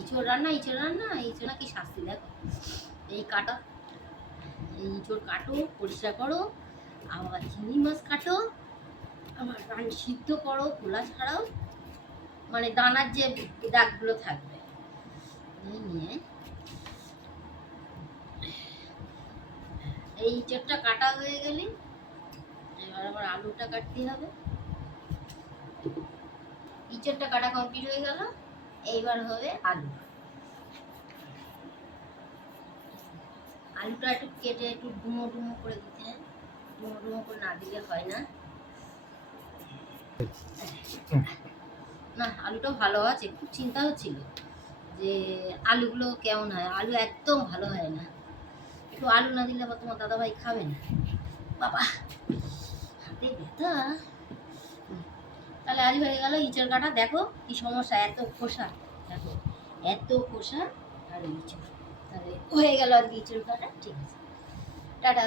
ইঁচড় রান্না ইঁচড় না কি শাস্তি দেখো। এই কাটো, এই ইঁচড় কাটো, পরিষ্কার করো, আবার চিংড়ি মাছ কাটো, আবার সিদ্ধ করো, খোলা ছাড়াও, মানে দানার যে দাগগুলো থাকবে নিয়ে এই ইঁচড়টা কাটা হয়ে গেলে এবার আবার আলুটা কাটতে হবে। ইঁচড়টা কাটা কমপ্লিট হয়ে গেল, এইবার হবে আলু। আলুটা একটু কেটে একটু ডুমো ডুমো করে দিতে হয়, ডুমো ডুমো করে না দিলে হয় না। না আলুটা ভালো আছে, খুব চিন্তা হচ্ছিল যে আলুগুলো কেমন হয়, আলু একদম ভালো হয় না। একটু আলু না দিলে আবার তোমার দাদাভাই খাবে না। বাবা হাতে ব্যথা। তাহলে আলু হয়ে গেল, ইঁচড় কাটা দেখো কি সমস্যা, এত খোসা দেখো, এত খোসা আর ইঁচড়, তাহলে হয়ে গেল আর কি ইঁচড় কাটা। ঠিক আছে, টাটা।